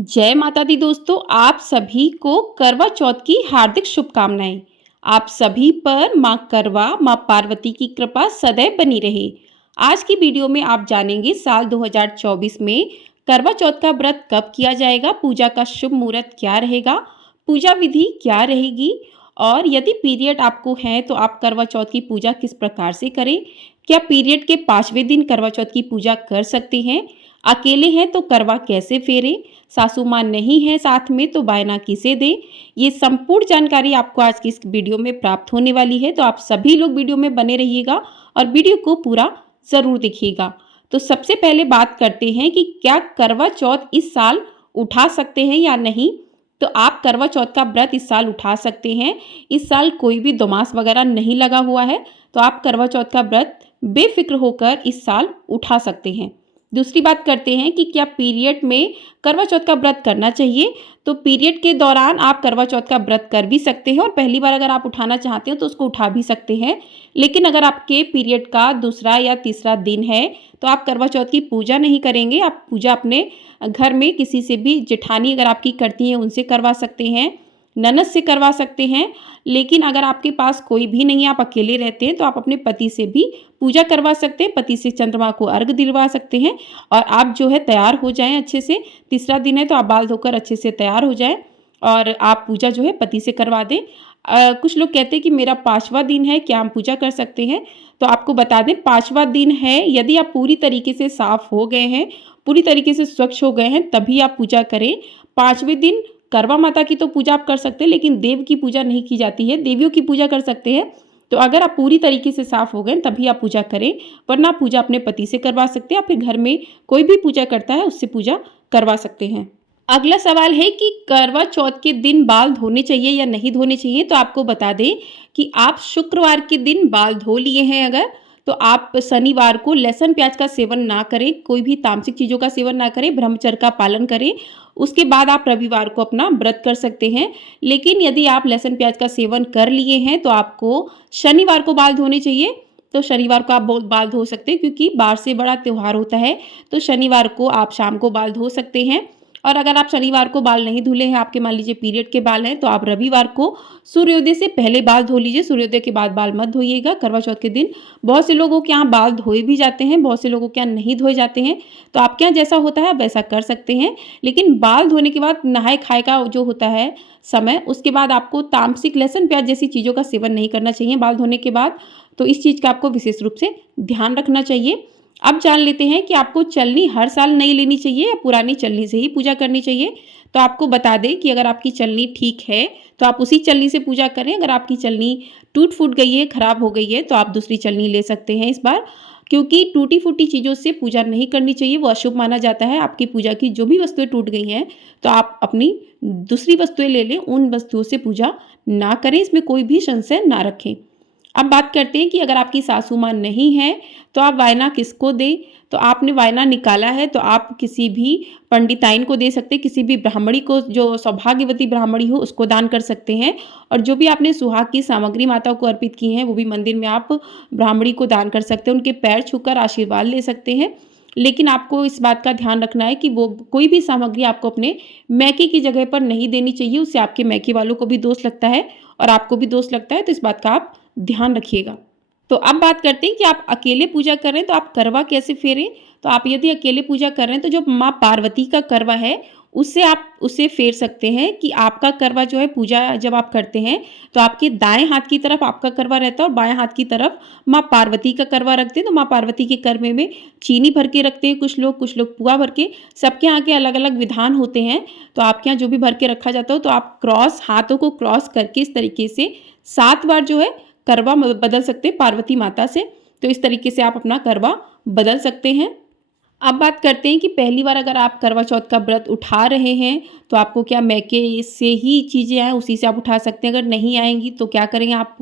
जय माता दी दोस्तों, आप सभी को करवा चौथ की हार्दिक शुभकामनाएं। आप सभी पर माँ करवा, माँ पार्वती की कृपा सदैव बनी रहे। आज की वीडियो में आप जानेंगे साल 2024 में करवा चौथ का व्रत कब किया जाएगा, पूजा का शुभ मुहूर्त क्या रहेगा, पूजा विधि क्या रहेगी और यदि पीरियड आपको है तो आप करवा चौथ की पूजा किस प्रकार से करें। क्या पीरियड के 5वें दिन करवा चौथ की पूजा कर सकते हैं? अकेले हैं तो करवा कैसे फेरें? सासू माँ नहीं है साथ में तो बायना किसे दें? ये संपूर्ण जानकारी आपको आज की इस वीडियो में प्राप्त होने वाली है, तो आप सभी लोग वीडियो में बने रहिएगा और वीडियो को पूरा ज़रूर देखिएगा। तो सबसे पहले बात करते हैं कि क्या करवा चौथ इस साल उठा सकते हैं या नहीं। तो आप करवा चौथ का व्रत इस साल उठा सकते हैं। इस साल कोई भी दोमास वगैरह नहीं लगा हुआ है, तो आप करवा चौथ का व्रत बेफिक्र होकर इस साल उठा सकते हैं। दूसरी बात करते हैं कि क्या पीरियड में करवा चौथ का व्रत करना चाहिए। तो पीरियड के दौरान आप करवा चौथ का व्रत कर भी सकते हैं और पहली बार अगर आप उठाना चाहते हो तो उसको उठा भी सकते हैं। लेकिन अगर आपके पीरियड का दूसरा या तीसरा दिन है तो आप करवा चौथ की पूजा नहीं करेंगे। आप पूजा अपने घर में किसी से भी, जेठानी अगर आपकी करती हैं उनसे करवा सकते हैं, ननद से करवा सकते हैं। लेकिन अगर आपके पास कोई भी नहीं है, आप अकेले रहते हैं, तो आप अपने पति से भी पूजा करवा सकते हैं। पति से चंद्रमा को अर्घ दिलवा सकते हैं और आप जो है तैयार हो जाएं अच्छे से। तीसरा दिन है तो आप बाल धोकर अच्छे से तैयार हो जाएं और आप पूजा जो है पति से करवा दें। कुछ लोग कहते हैं कि मेरा 5वां दिन है, क्या हम पूजा कर सकते हैं? तो आपको बता दें, 5वां दिन है, यदि आप पूरी तरीके से साफ हो गए हैं, पूरी तरीके से स्वच्छ हो गए हैं, तभी आप पूजा करें। 5वें दिन करवा माता की तो पूजा आप कर सकते हैं, लेकिन देव की पूजा नहीं की जाती है। देवियों की पूजा कर सकते हैं। तो अगर आप पूरी तरीके से साफ हो गए तभी आप पूजा करें, वरना पूजा अपने पति से करवा सकते हैं या फिर घर में कोई भी पूजा करता है उससे पूजा करवा सकते हैं। अगला सवाल है कि करवा चौथ के दिन बाल धोने चाहिए या नहीं धोने चाहिए। तो आपको बता दें कि आप शुक्रवार के दिन बाल धो लिए हैं अगर, तो आप शनिवार को लहसुन प्याज का सेवन ना करें, कोई भी तामसिक चीज़ों का सेवन ना करें, ब्रह्मचर्य का पालन करें। उसके बाद आप रविवार को अपना व्रत कर सकते हैं। लेकिन यदि आप लहसुन प्याज का सेवन कर लिए हैं तो आपको शनिवार को बाल धोने चाहिए। तो शनिवार को आप बाल धो सकते हैं, क्योंकि बार से बड़ा त्यौहार होता है। तो शनिवार को आप शाम को बाल धो सकते हैं। और अगर आप शनिवार को बाल नहीं धुले हैं, आपके मान लीजिए पीरियड के बाल हैं, तो आप रविवार को सूर्योदय से पहले बाल धो लीजिए। सूर्योदय के बाद बाल मत धोइएगा करवा चौथ के दिन। बहुत से लोगों के यहाँ बाल धोए भी जाते हैं, बहुत से लोगों के यहाँ नहीं धोए जाते हैं। तो आपके यहाँ जैसा होता है आप वैसा कर सकते हैं। लेकिन बाल धोने के बाद नहाए खाए का जो होता है समय, उसके बाद आपको तामसिक लहसुन प्याज जैसी चीज़ों का सेवन नहीं करना चाहिए बाल धोने के बाद। तो इस चीज़ का आपको विशेष रूप से ध्यान रखना चाहिए। अब जान लेते हैं कि आपको चलनी हर साल नई लेनी चाहिए या पुरानी चलनी से ही पूजा करनी चाहिए। तो आपको बता दें कि अगर आपकी चलनी ठीक है तो आप उसी चलनी से पूजा करें। अगर आपकी चलनी टूट फूट गई है, खराब हो गई है, तो आप दूसरी चलनी ले सकते हैं इस बार। क्योंकि टूटी फूटी चीज़ों से पूजा नहीं करनी चाहिए, वो अशुभ माना जाता है। आपकी पूजा की जो भी वस्तुएं टूट गई हैं तो आप अपनी दूसरी वस्तुएं ले लें, उन वस्तुओं से पूजा ना करें, इसमें कोई भी संशय ना रखें। अब बात करते हैं कि अगर आपकी सासू माँ नहीं है तो आप वायना किसको दें। तो आपने वायना निकाला है तो आप किसी भी पंडिताइन को दे सकते हैं, किसी भी ब्राह्मणी को, जो सौभाग्यवती ब्राह्मणी हो उसको दान कर सकते हैं। और जो भी आपने सुहाग की सामग्री माता को अर्पित की हैं वो भी मंदिर में आप ब्राह्मणी को दान कर सकते हैं, उनके पैर छूकर आशीर्वाद ले सकते हैं। लेकिन आपको इस बात का ध्यान रखना है कि वो कोई भी सामग्री आपको अपने मैके की जगह पर नहीं देनी चाहिए, उससे आपके मैके वालों को भी दोष लगता है और आपको भी दोष लगता है। तो इस बात का आप ध्यान रखिएगा। तो अब बात करते हैं कि आप अकेले पूजा कर रहे हैं तो आप करवा कैसे फेरें। तो आप यदि अकेले पूजा कर रहे हैं तो जो माँ पार्वती का करवा है उससे आप उसे फेर सकते हैं। कि आपका करवा जो है, पूजा जब आप करते हैं तो आपके दाएं हाथ की तरफ आपका करवा रहता है और बाएं हाथ की तरफ माँ पार्वती का करवा रखते हैं। तो माँ पार्वती के करवे में चीनी भर के रखते हैं कुछ लोग पुआ भर के। सबके यहाँ के अलग अलग विधान होते हैं। तो आपके यहाँ जो भी भर के रखा जाता हो तो आप क्रॉस, हाथों को क्रॉस करके इस तरीके से 7 बार जो है करवा बदल सकते हैं पार्वती माता से। तो इस तरीके से आप अपना करवा बदल सकते हैं। अब बात करते हैं कि पहली बार अगर आप करवा चौथ का व्रत उठा रहे हैं तो आपको क्या मैके से ही चीज़ें आएँ, उसी से आप उठा सकते हैं। अगर नहीं आएंगी तो क्या करेंगे आप?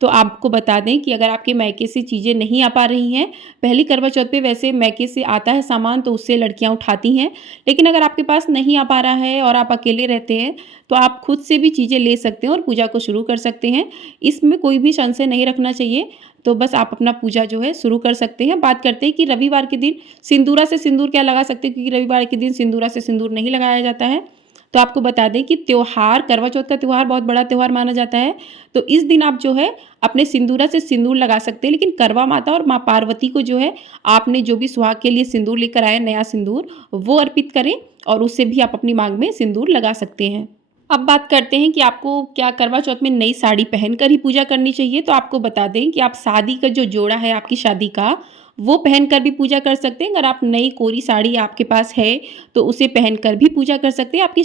तो आपको बता दें कि अगर आपके मायके से चीज़ें नहीं आ पा रही हैं, पहली करवा चौथ पे वैसे मायके से आता है सामान तो उससे लड़कियाँ उठाती हैं, लेकिन अगर आपके पास नहीं आ पा रहा है और आप अकेले रहते हैं, तो आप खुद से भी चीज़ें ले सकते हैं और पूजा को शुरू कर सकते हैं। इसमें कोई भी संशय नहीं रखना चाहिए, तो बस आप अपना पूजा जो है शुरू कर सकते हैं। बात करते हैं कि रविवार के दिन सिंदूरा से सिंदूर क्या लगा सकते हैं, क्योंकि रविवार के दिन सिंदूरा से सिंदूर नहीं लगाया जाता है। तो आपको बता दें कि त्योहार करवा चौथ का त्योहार बहुत बड़ा त्योहार माना जाता है, तो इस दिन आप जो है अपने सिंदूरा से सिंदूर लगा सकते हैं, लेकिन करवा माता और माँ पार्वती को जो है आपने जो भी सुहाग के लिए सिंदूर लेकर आए नया सिंदूर, वो अर्पित करें और उससे भी आप अपनी मांग में सिंदूर लगा सकते हैं। अब बात करते हैं कि आपको क्या करवा चौथ में नई साड़ी पहनकर ही पूजा करनी चाहिए। तो आपको बता दें कि आप शादी का जो जोड़ा है आपकी शादी का, वो पहनकर भी पूजा कर सकते हैं। अगर आप नई कोरी साड़ी आपके पास है तो उसे पहनकर भी पूजा कर सकते हैं। आपकी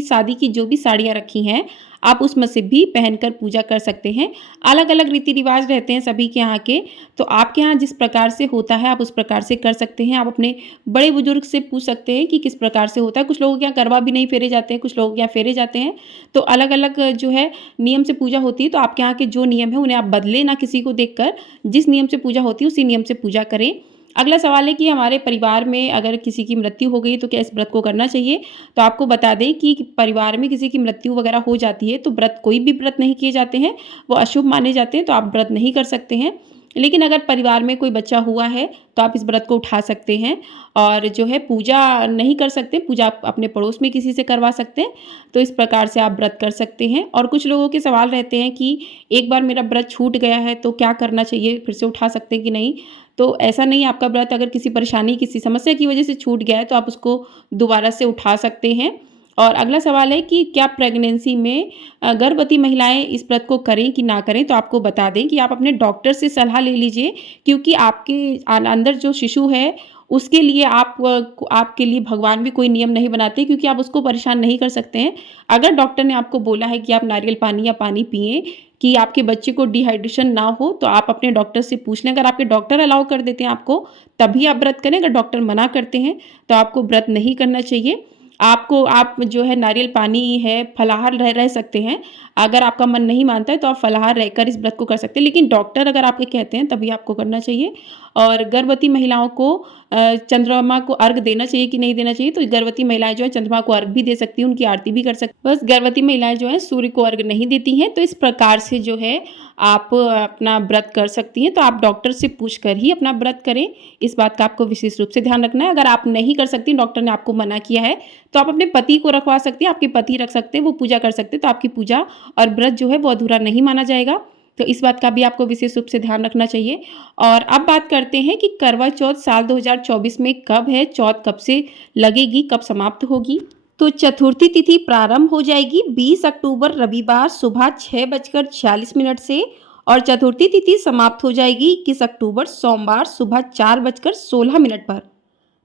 शादी की जो भी साड़ियाँ रखी हैं आप उसमें से भी पहनकर पूजा कर सकते हैं। अलग अलग रीति रिवाज रहते हैं सभी के यहाँ के, तो आपके यहाँ जिस प्रकार से होता है आप उस प्रकार से कर सकते हैं। आप अपने बड़े बुजुर्ग से पूछ सकते हैं कि किस प्रकार से होता है। कुछ लोगों के यहाँ करवा भी नहीं फेरे जाते हैं, कुछ लोगों के यहाँ फेरे जाते हैं, तो अलग अलग जो है नियम से पूजा होती है। तो आपके यहाँ के जो नियम है उन्हें आप बदले ना किसी को देखकर, जिस नियम से पूजा होती है उसी नियम से पूजा करें। अगला सवाल है कि हमारे परिवार में अगर किसी की मृत्यु हो गई तो क्या इस व्रत को करना चाहिए। तो आपको बता दें कि परिवार में किसी की मृत्यु वगैरह हो जाती है तो व्रत, कोई भी व्रत नहीं किए जाते हैं, वो अशुभ माने जाते हैं, तो आप व्रत नहीं कर सकते हैं। लेकिन अगर परिवार में कोई बच्चा हुआ है तो आप इस व्रत को उठा सकते हैं और जो है पूजा नहीं कर सकते, पूजा आप अपने पड़ोस में किसी से करवा सकते हैं। तो इस प्रकार से आप व्रत कर सकते हैं। और कुछ लोगों के सवाल रहते हैं कि एक बार मेरा व्रत छूट गया है तो क्या करना चाहिए, फिर से उठा सकते हैं कि नहीं। तो ऐसा नहीं है, आपका व्रत अगर किसी परेशानी, किसी समस्या की वजह से छूट गया है तो आप उसको दोबारा से उठा सकते हैं। और अगला सवाल है कि क्या प्रेगनेंसी में गर्भवती महिलाएं इस व्रत को करें कि ना करें। तो आपको बता दें कि आप अपने डॉक्टर से सलाह ले लीजिए, क्योंकि आपके अंदर जो शिशु है उसके लिए आपके लिए भगवान भी कोई नियम नहीं बनाते, क्योंकि आप उसको परेशान नहीं कर सकते हैं। अगर डॉक्टर ने आपको बोला है कि आप नारियल पानी या पानी पिएं कि आपके बच्चे को डिहाइड्रेशन ना हो, तो आप अपने डॉक्टर से पूछ लें। अगर आपके डॉक्टर अलाउ कर देते हैं आपको तभी आप व्रत करें, अगर डॉक्टर मना करते हैं तो आपको व्रत नहीं करना चाहिए। आप जो है नारियल पानी है, फलाहार रह सकते हैं। अगर आपका मन नहीं मानता है तो आप फलाहार रहकर इस व्रत को कर सकते हैं, लेकिन डॉक्टर अगर आपके कहते हैं तभी आपको करना चाहिए। और गर्भवती महिलाओं को चंद्रमा को अर्घ देना चाहिए कि नहीं देना चाहिए। तो गर्भवती महिलाएं जो है चंद्रमा को अर्घ भी दे सकती हैं, उनकी आरती भी कर सकती हैं। बस गर्भवती महिलाएं जो है सूर्य को अर्घ नहीं देती हैं। तो इस प्रकार से जो है आप अपना व्रत कर सकती हैं। तो आप डॉक्टर से पूछकर ही अपना व्रत करें, इस बात का आपको विशेष रूप से ध्यान रखना है। अगर आप नहीं कर सकती, डॉक्टर ने आपको मना किया है, तो आप अपने पति को रखवा सकती हैं। आपके पति रख सकते हैं, वो पूजा कर सकते हैं, तो आपकी पूजा और व्रत जो है वो अधूरा नहीं माना जाएगा। तो इस बात का भी आपको विशेष रूप से ध्यान रखना चाहिए। और अब बात करते हैं कि करवा चौथ साल 2024 में कब है, चौथ कब से लगेगी, कब समाप्त होगी। तो चतुर्थी तिथि प्रारंभ हो जाएगी 20 अक्टूबर रविवार सुबह 6:46 से, और चतुर्थी तिथि समाप्त हो जाएगी 21 अक्टूबर सोमवार सुबह 4:16 पर।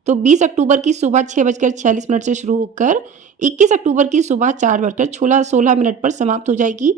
तो 20 अक्टूबर की सुबह 6:46 से शुरू होकर 21 अक्टूबर की सुबह 4:16 पर समाप्त हो जाएगी।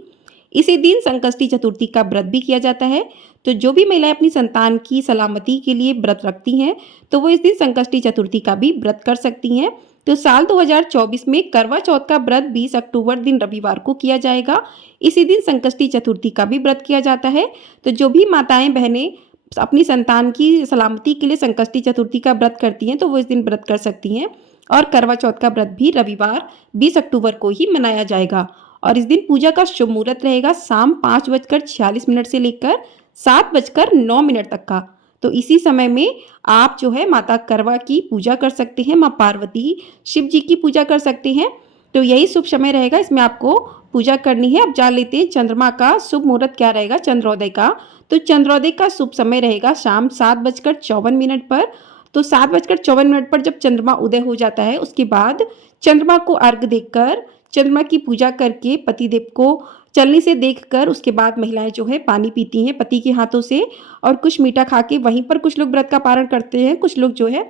इसी दिन संकष्टी चतुर्थी का व्रत भी किया जाता है। तो जो भी महिलाएं अपनी संतान की सलामती के लिए व्रत रखती हैं तो वो इस दिन संकष्टी चतुर्थी का भी व्रत कर सकती हैं। तो साल 2024 में करवा चौथ का व्रत 20 अक्टूबर दिन रविवार को किया जाएगा। इसी दिन संकष्टी चतुर्थी का भी व्रत किया जाता है। तो जो भी माताएं बहनें अपनी संतान की सलामती के लिए संकष्टी चतुर्थी का व्रत करती हैं तो वो इस दिन व्रत कर सकती हैं। और करवा चौथ का व्रत भी रविवार 20 अक्टूबर को ही मनाया जाएगा। और इस दिन पूजा का शुभ मुहूर्त रहेगा शाम 5:46 से लेकर 7:09 तक का। तो इसी समय में आप जो है माता करवा की पूजा कर सकते हैं, माँ पार्वती शिव जी की पूजा कर सकते हैं। तो यही शुभ समय रहेगा, इसमें आपको पूजा करनी है। अब जान लेते हैं चंद्रमा का शुभ मुहूर्त क्या रहेगा, चंद्रोदय का। तो चंद्रोदय का शुभ समय रहेगा शाम 7:54 पर। तो 7:54 पर जब चंद्रमा उदय हो जाता है उसके बाद चंद्रमा को अर्घ देकर, चंद्रमा की पूजा करके, पतिदेव को चलने से देखकर उसके बाद महिलाएं जो है पानी पीती हैं पति के हाथों से, और कुछ मीठा खा के वहीं पर कुछ लोग व्रत का पारण करते हैं, कुछ लोग जो है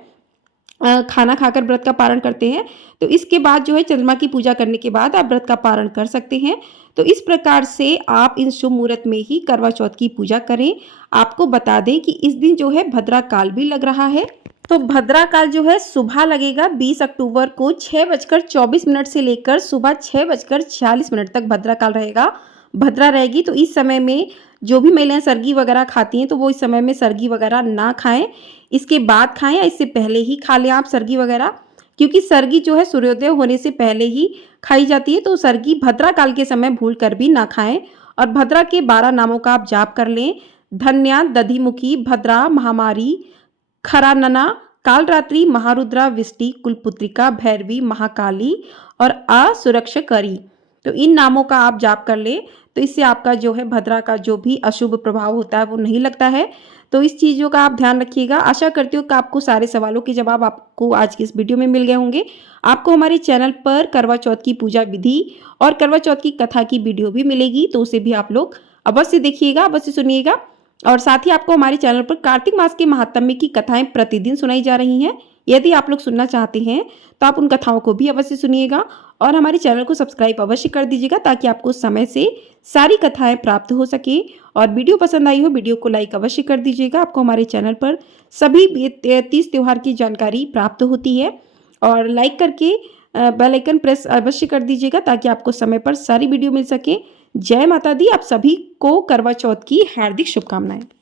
खाना खाकर व्रत का पारण करते हैं। तो इसके बाद जो है चंद्रमा की पूजा करने के बाद आप व्रत का पारण कर सकते हैं। तो इस प्रकार से आप इन शुभ मुहूर्त में ही करवा चौथ की पूजा करें। आपको बता दें कि इस दिन जो है भद्रा काल भी लग रहा है। तो भद्रा काल जो है सुबह लगेगा 20 अक्टूबर को 6:24 से लेकर सुबह 6:46 तक भद्रा काल रहेगा। भद्रा रहेगी। तो इस समय में जो भी महिलाएं सरगी वगैरह खाती हैं तो वो इस समय में सरगी वगैरह ना खाएं, इसके बाद खाएं या इससे पहले ही खा लें आप सरगी वगैरह, क्योंकि सरगी जो है सूर्योदय होने से पहले ही खाई जाती है। तो सरगी भद्रा काल के समय भूल कर भी ना खाएं। और भद्रा के 12 नामों का आप जाप कर लें। धन्या, दधिमुखी, भद्रा, महामारी, खरानना, कालरात्रि, महारुद्रा, विष्टि, कुलपुत्रिका, भैरवी, महाकाली और असुरक्षकरी। तो इन नामों का आप जाप कर ले, तो इससे आपका जो है भद्रा का जो भी अशुभ प्रभाव होता है वो नहीं लगता है। तो इस चीज़ों का आप ध्यान रखिएगा। आशा करती हूँ कि आपको सारे सवालों के जवाब आपको आज की इस वीडियो में मिल गए होंगे। आपको हमारे चैनल पर करवा चौथ की पूजा विधि और करवा चौथ की कथा की वीडियो भी मिलेगी, तो उसे भी आप लोग अवश्य देखिएगा, अवश्य सुनिएगा। और साथ ही आपको हमारे चैनल पर कार्तिक मास के महात्म्य की कथाएं प्रतिदिन सुनाई जा रही हैं। यदि आप लोग सुनना चाहते हैं तो आप उन कथाओं को भी अवश्य सुनिएगा और हमारे चैनल को सब्सक्राइब अवश्य कर दीजिएगा, ताकि आपको समय से सारी कथाएं प्राप्त हो सके। और वीडियो पसंद आई हो, वीडियो को लाइक अवश्य कर दीजिएगा। आपको हमारे चैनल पर सभी 30 त्योहार की जानकारी प्राप्त होती है। और लाइक करके बेल आइकन प्रेस अवश्य कर दीजिएगा, ताकि आपको समय पर सारी वीडियो मिल सके। जय माता दी। आप सभी को करवा चौथ की हार्दिक शुभकामनाएं।